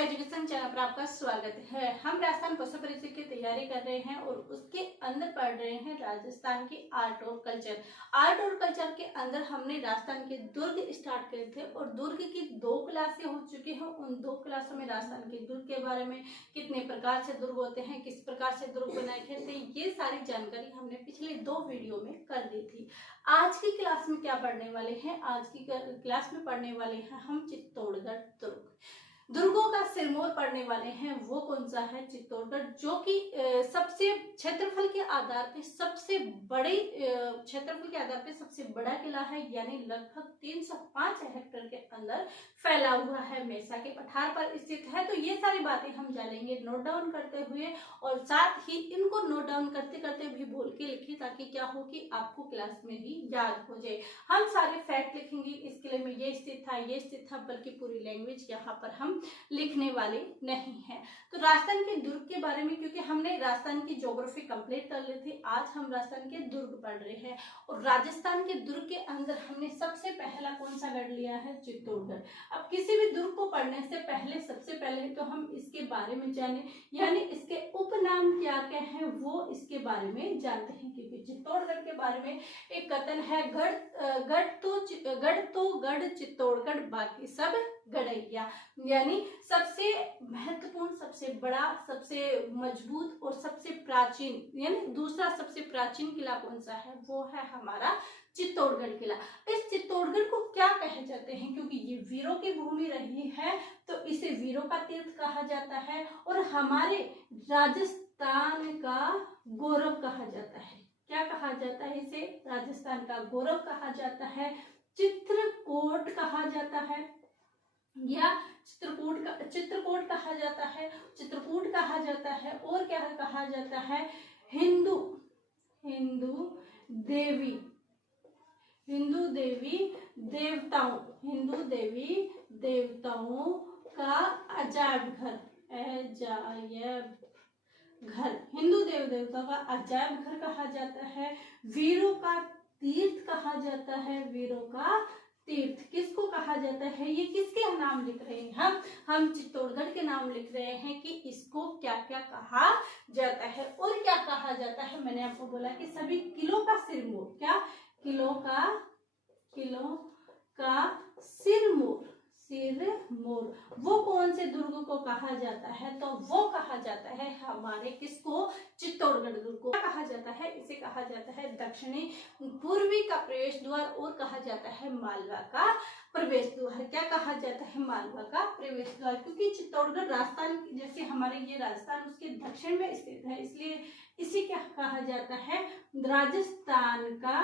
Education channel पर आपका स्वागत है। हम राजस्थान पशु परीक्षा की तैयारी कर रहे हैं और उसके अंदर पढ़ रहे हैं राजस्थान की आर्ट और कल्चर। आर्ट और कल्चर के अंदर हमने राजस्थान के दुर्ग स्टार्ट किए थे और दुर्ग की 2 क्लासें हो चुकी हैं। उन 2 क्लासों में राजस्थान के दुर्ग के बारे में, कितने प्रकार से दुर्ग होते हैं, किस प्रकार से दुर्ग बनाए गए थे, ये सारी जानकारी हमने पिछले 2 वीडियो में कर दी थी। आज की क्लास में क्या पढ़ने वाले हैं? आज की क्लास में पढ़ने वाले हैं हम चित्तौड़गढ़ दुर्ग। दुर्गों का सिरमौर पढ़ने वाले हैं। वो कौन सा है? चित्तौड़गढ़, जो कि सबसे क्षेत्रफल के आधार पे सबसे बड़े क्षेत्रफल के आधार पे सबसे बड़ा किला है, यानी लगभग 305 हेक्टेयर के अंदर फैला हुआ है, मेसा के पठार पर स्थित है। तो ये सारी बातें हम जानेंगे नोट डाउन करते हुए, और साथ ही इनको नोट डाउन करते करते भी बोल के लिखिए, ताकि क्या हो कि आपको क्लास में भी याद हो जाए। हम सारे फैक्ट लिखेंगे, इस किले में ये स्थित था, ये स्थित था, बल्कि पूरी लैंग्वेज यहाँ पर हम लिखने वाले नहीं है। तो राजस्थान के दुर्ग के बारे में, क्योंकि हमने राजस्थान की ज्योग्राफी कंप्लीट कर ली थी, आज हम राजस्थान के दुर्ग पढ़ रहे हैं। और राजस्थान के दुर्ग के अंदर हमने सबसे पहला कौन सा गढ़ लिया है? चित्तौड़गढ़। अब किसी भी दुर्ग को पढ़ने से पहले सबसे पहले तो हम इसके बारे में जाने, यानी इसके उपनाम क्या क्या हैं वो इसके बारे में जानते हैं। क्योंकि चित्तौड़गढ़ के बारे में एक कथन है, गढ़ तो गढ़ चित्तौड़गढ़, बाकी सब गढ़ैया। यानी सबसे महत्वपूर्ण, सबसे बड़ा, सबसे मजबूत और सबसे प्राचीन, यानी दूसरा सबसे प्राचीन किला कौन सा है? वो है हमारा चित्तौड़गढ़ किला। इस चित्तौड़गढ़ को क्या कहे जाते हैं? क्योंकि ये वीरों की भूमि रही है, तो इसे वीरों का तीर्थ कहा जाता है और हमारे राजस्थान का गौरव कहा जाता है। क्या कहा जाता है इसे? राजस्थान का गौरव कहा जाता है, चित्रकोट कहा जाता है, या चित्रकूट कहा जाता है, चित्रकूट कहा जाता है, और क्या कहा जाता है? हिंदू देवी देवताओं का अजायब घर, हिंदू देवताओं का अजायब घर कहा जाता है। वीरों का तीर्थ कहा जाता है, वीरों का तीर्थ किसको कहा जाता है? ये किसके नाम लिख रहे हैं हम चित्तौड़गढ़ के नाम लिख रहे हैं कि इसको क्या क्या कहा जाता है और क्या कहा जाता है। मैंने आपको बोला कि सभी किलों का सिरमौर, क्या किलों का सिरमौर वो कौन से दुर्ग को कहा जाता है? तो वो कहा जाता है हमारे किसको? चित्तौड़गढ़ दुर्ग को कहा जाता है। इसे कहा जाता है दक्षिणी पूर्वी का प्रवेश द्वार, और कहा जाता है मालवा का प्रवेश द्वार। क्या कहा जाता है? मालवा का प्रवेश द्वार। क्योंकि चित्तौड़गढ़ राजस्थान, जैसे हमारे ये राजस्थान उसके दक्षिण में स्थित है, इसलिए इसे क्या कहा जाता है? राजस्थान का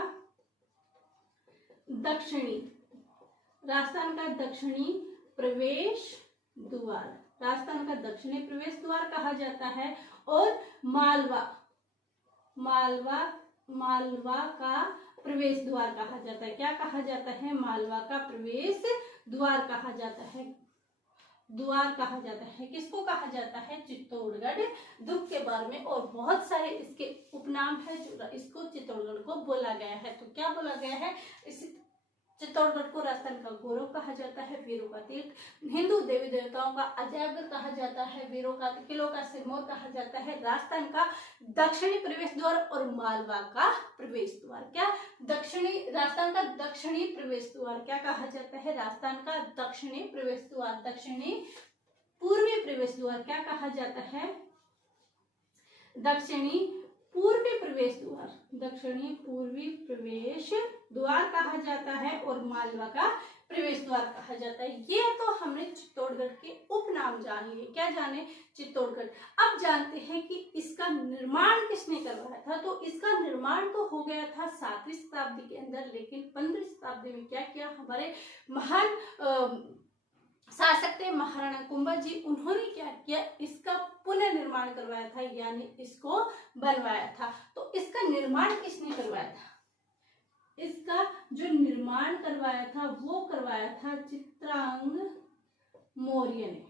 दक्षिणी प्रवेश द्वार, राजस्थान का दक्षिणी प्रवेश द्वार कहा जाता है। और मालवा का प्रवेश द्वार कहा जाता है। क्या कहा जाता है? मालवा का प्रवेश द्वार कहा जाता है। किसको कहा जाता है? चित्तौड़गढ़ दुर्ग के बारे में। और बहुत सारे इसके उपनाम है जो इसको चित्तौड़गढ़ को बोला गया है। तो क्या बोला गया है? इस चित्तौड़गढ़ को राजस्थान का गौरव कहा जाता है, वीरों का तीर्थ, हिंदू देवी देवताओं का अजायबघर कहा जाता है, वीरों का किलों का सिरमौर कहा जाता है, राजस्थान का दक्षिणी प्रवेश द्वार और मालवा का प्रवेश द्वार। क्या? राजस्थान का दक्षिणी प्रवेश द्वार क्या कहा जाता है? राजस्थान का दक्षिणी प्रवेश द्वार। दक्षिणी पूर्वी प्रवेश द्वार क्या कहा जाता है? दक्षिणी पूर्वी प्रवेश द्वार कहा जाता है, और मालवा का प्रवेश द्वार कहा जाता है। ये तो हमने चित्तौड़गढ़ के उपनाम जान लिए। क्या जाने? चित्तौड़गढ़। अब जानते हैं कि इसका निर्माण किसने करवाया था। तो इसका निर्माण तो हो गया था 7वीं शताब्दी के अंदर, लेकिन 15वीं शताब्दी में क्या किया हमारे महान शासक थे महाराणा कुंभा जी, उन्होंने क्या किया? इसका पुनर्निर्माण करवाया था, यानी इसको बनवाया था। तो इसका निर्माण किसने करवाया था? इसका जो निर्माण करवाया था वो करवाया था चित्रांग मौर्य ने।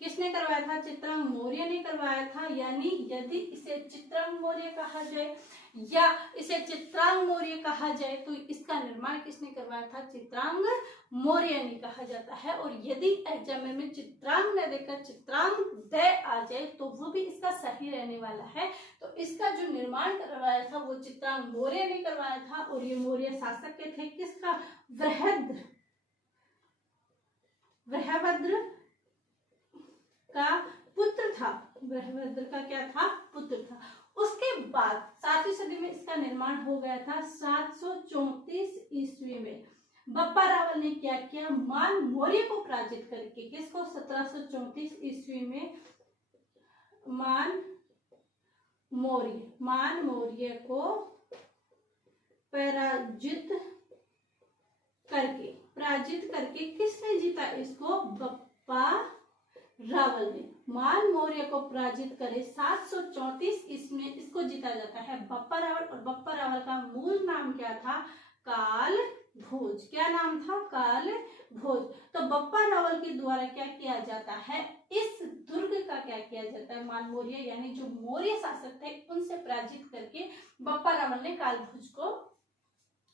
किसने करवाया था? चित्रांग मौर्य ने करवाया था। यानी यदि इसे चित्रांग मौर्य कहा जाए, या इसे चित्रांग मौर्य कहा जाए तो इसका निर्माण किसने करवाया था? चित्रांग मौर्य ने कहा जाता है। और यदि एग्जाम में चित्रांग न देकर चित्रांग दे आ जाए तो वो भी इसका सही रहने वाला है। तो इसका जो निर्माण करवाया था वो चित्रांग मौर्य ने करवाया था। और ये मौर्य शासक के थे किसका? वृहद्र का पुत्र था। वृहद्र का क्या था? पुत्र था। उसके बाद 7वीं सदी में इसका निर्माण हो गया था 734 ईस्वी में। बप्पा रावल ने क्या किया? मान मौर्य को पराजित करके, किसको? 1734 ईस्वी में मान मौर्य को पराजित करके किसने जीता इसको? बप्पा रावल ने मान मौर्य को पराजित करे 734 इसमें इसको जीता जाता है बप्पा रावल। और बप्पा रावल का मूल नाम क्या था? काल भोज। क्या नाम था? काल भोज। तो बप्पा रावल के द्वारा क्या किया जाता है? इस दुर्ग का क्या किया जाता है? मान मौर्य यानी जो मौर्य शासक थे उनसे पराजित करके बप्पा रावल ने काल भोज को,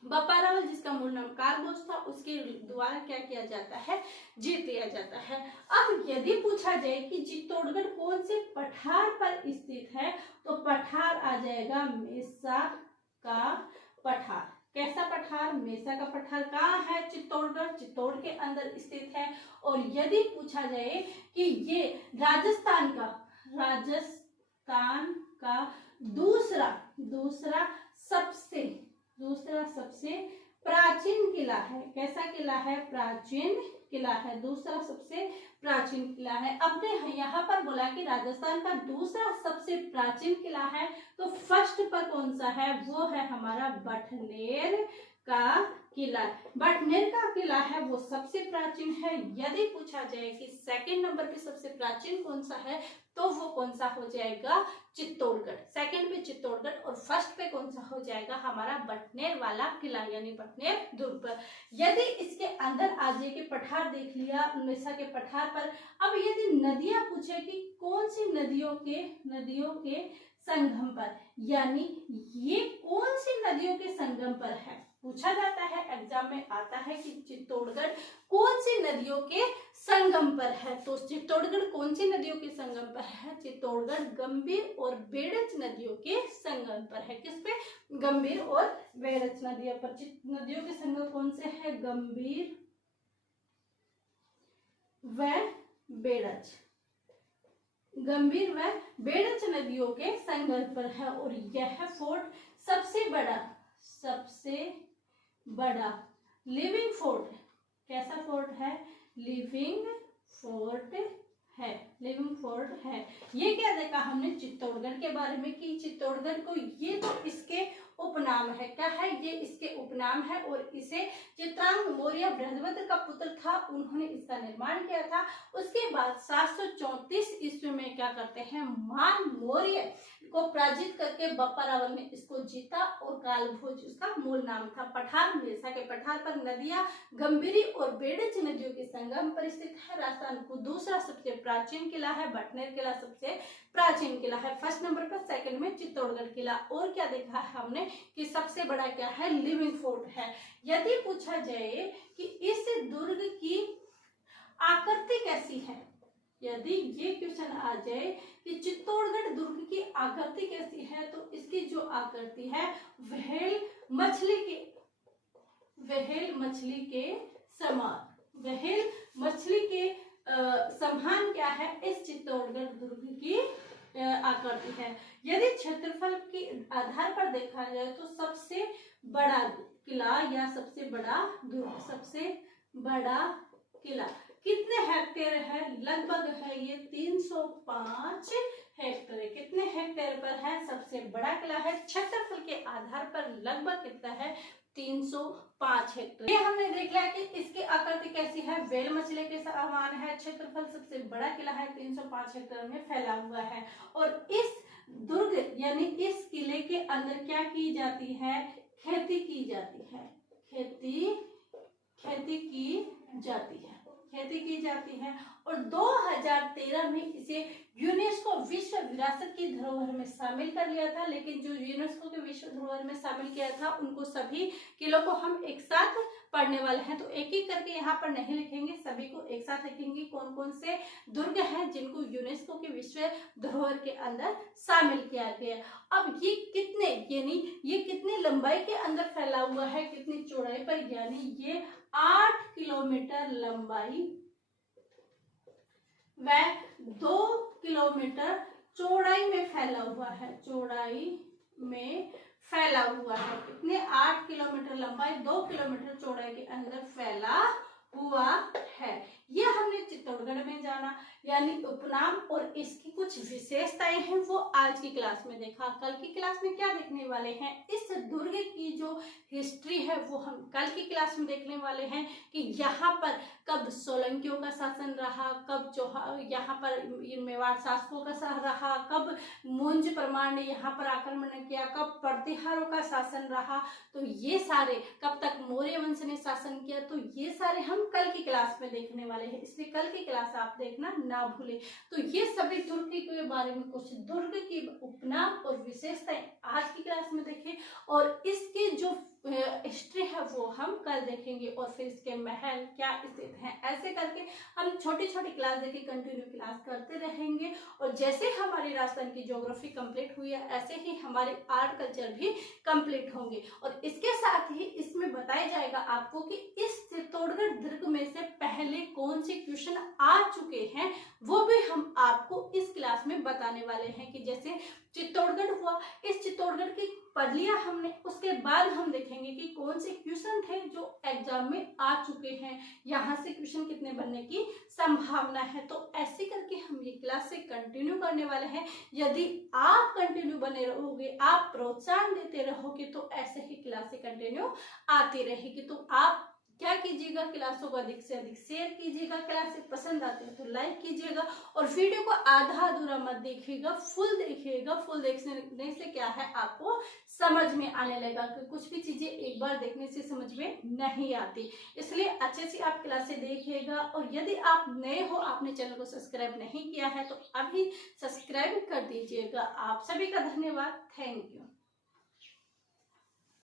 बप्पा रावल जिसका मूल नाम कालभोज था, उसके द्वारा क्या किया जाता है? जीत लिया जाता है। अब यदि पूछा जाए कि चित्तौड़गढ़ कौन से पठार पर स्थित है तो पठार आ जाएगा मेसा का पठार। कैसा पठार? मेसा का पठार। कहाँ है? चित्तौड़गढ़, चित्तौड़ के अंदर स्थित है। और यदि पूछा जाए कि ये राजस्थान का दूसरा सबसे प्राचीन किला है। कैसा किला है? प्राचीन किला है। दूसरा सबसे प्राचीन किला है। अपने यहाँ पर बोला कि राजस्थान का दूसरा सबसे प्राचीन किला है, तो फर्स्ट पर कौन सा है? वो है हमारा बटनेर का किला। बटनेर का किला है वो सबसे प्राचीन है। यदि पूछा जाए कि सेकंड नंबर पे सबसे प्राचीन कौन सा है तो वो कौन सा हो जाएगा? चित्तौड़गढ़। सेकंड पे चित्तौड़गढ़ और फर्स्ट पे कौन सा हो जाएगा? हमारा बटनेर वाला किला यानी बटनेर दुर्ग पर। यदि इसके अंदर आ जाए कि पठार देख लिया मेसा के पठार पर। अब यदि नदियां पूछे कि कौन सी नदियों के संगम पर, यानी ये कौन सी नदियों के संगम पर है पूछा जाता है। एग्जाम में आता है कि चित्तौड़गढ़ कौन सी नदियों के संगम पर है। तो चित्तौड़गढ़ कौन सी नदियों के संगम पर है? चित्तौड़गढ़ गंभीर और बेड़च नदियों के संगम पर है। किस पे? गंभीर और बेड़च नदियों पर। नदियों के संगम कौन से है? गंभीर व बेड़च। गंभीर व बेड़च नदियों के संगम पर है। और यह फोर्ट सबसे बड़ा लिविंग फोर्ट है। कैसा फोर्ट है? लिविंग फोर्ट है। ये क्या देखा हमने चित्तौड़गढ़ के बारे में कि चित्तौड़गढ़ को, ये तो इसके उपनाम है। क्या है? ये इसके उपनाम है। और इसे चित्रांग मौर्य बृहद्रथ का पुत्र था, उन्होंने इसका निर्माण किया था। उसके बाद 734 ईस्वी में क्या करते हैं? मान मौर्य को पराजित करके बप्पा रावल ने इसको जीता। और कालभोज उसका मूल नाम था। पठार मेसा के पठार पर नदियां गंभीरी और बेड़च नदियों के संगम पर स्थित है। राजस्थान को दूसरा सबसे प्राचीन किला है। बटनेर किला सबसे प्राचीन किला है फर्स्ट नंबर पर। सेकंड में चित्तौड़गढ़ किला। और क्या देखा है हमने कि सबसे बड़ा क्या है? लिविंग फोर्ट है। यदि पूछा जाए कि इस दुर्ग की आकृति कैसी है, यदि ये क्वेश्चन आ जाए कि चित्तौड़गढ़ दुर्ग की आकृति कैसी है, तो इसकी जो आकृति है व्हेल मछली के समान क्या है? इस चित्तौड़गढ़ दुर्ग की आकृति है। यदि क्षेत्रफल के आधार पर देखा जाए तो सबसे बड़ा किला या सबसे बड़ा दुर्ग, सबसे बड़ा किला कितने हेक्टेयर है? लगभग है ये 305 हेक्टेयर। कितने हेक्टेयर पर है? सबसे बड़ा किला है। क्षेत्रफल के आधार पर लगभग कितना है? 305 हेक्टेयर। ये हमने देख लिया कि इसकी आकृति कैसी है? व्हेल मछली के समान है। क्षेत्रफल सबसे बड़ा किला है, 305 हेक्टेयर में फैला हुआ है। और इस दुर्ग यानी इस किले के अंदर क्या की जाती है? खेती की जाती है। खेती की जाती है। खेती की जाती है और 2013 में इसे यूनेस्को विश्व विरासत की धरोहर में शामिल कर लिया था। लेकिन जो यूनेस्को के विश्व धरोहर में शामिल किया था उनको सभी किलों को हम एक साथ पढ़ने वाले हैं, तो एक एक करके यहाँ पर नहीं लिखेंगे, सभी को एक साथ लिखेंगे कौन कौन से दुर्ग हैं जिनको यूनेस्को के विश्व धरोहर के अंदर शामिल किया गया। अब ये कितने यानी ये कितनी लंबाई के अंदर फैला हुआ है, कितनी चौड़ाई पर, यानी ये 8 किलोमीटर लंबाई व 2 किलोमीटर चौड़ाई में फैला हुआ है, चौड़ाई में फैला हुआ है। कितने 8 किलोमीटर लंबाई 2 किलोमीटर चौड़ाई के अंदर फैला हुआ है। ये हमने चित्तौड़गढ़ में जाना, यानी उपनाम और इसकी कुछ विशेषताएं हैं वो आज की क्लास में देखा। कल की क्लास में क्या देखने वाले हैं, इस दुर्ग की जो हिस्ट्री है वो हम कल की क्लास में देखने वाले हैं कि यहाँ पर कब सोलंकियों का शासन रहा, कब यहाँ पर मेवाड़ शासकों का शासन रहा, कब मुंज परमार ने यहाँ पर आक्रमण किया, कब प्रतिहारों का शासन रहा, तो ये सारे कब तक मौर्य वंश ने शासन किया, तो ये सारे हम कल की क्लास में देखने वाले हैं। इसलिए कल की क्लास आप देखना ना भूले। तो ये सभी दुर्ग के बारे में कुछ दुर्ग की उपनाम और विशेषताएं आज की क्लास में देखें और इसके जो हिस्ट्री है वो हम कल देखेंगे और फिर इसके महल क्या स्थित हैं। ऐसे करके हम छोटी छोटी क्लास देके कंटिन्यू क्लास करते रहेंगे और जैसे हमारी राजस्थान की ज्योग्राफी कंप्लीट हुई है ऐसे ही हमारे आर्ट कल्चर भी कंप्लीट होंगे। और इसके साथ ही इसमें बताया जाएगा आपको कि इस चित्तौड़गढ़ दुर्ग में से पहले कौन से क्वेश्चन आ चुके हैं, वो भी हम आपको इस क्लास में बताने वाले हैं। कि जैसे चित्तौड़गढ़ हुआ, इस चित्तौड़गढ़ की पढ़ लिया हमने, उसके बाद हम देखेंगे कि कौन से क्वेश्चन थे जो एग्जाम में आ चुके हैं, यहाँ से क्वेश्चन कितने बनने की संभावना है। तो ऐसे करके हम ये क्लास से कंटिन्यू करने वाले हैं। यदि आप कंटिन्यू बने रहोगे, आप प्रोत्साहन देते रहोगे, तो ऐसे ही क्लास से कंटिन्यू आती रहेगी। तो आप क्या कीजिएगा, क्लासों को अधिक से अधिक शेयर कीजिएगा, क्लासेस पसंद आते हैं तो लाइक कीजिएगा और वीडियो को आधा अधूरा मत देखिएगा, फुल देखिएगा। फुल देखने से क्या है आपको समझ में आने लगेगा कि कुछ भी चीजें एक बार देखने से समझ में नहीं आती, इसलिए अच्छे से आप क्लासेस देखिएगा। और यदि आप नए हो, आपने चैनल को सब्सक्राइब नहीं किया है तो अभी सब्सक्राइब कर दीजिएगा। आप सभी का धन्यवाद, थैंक यू।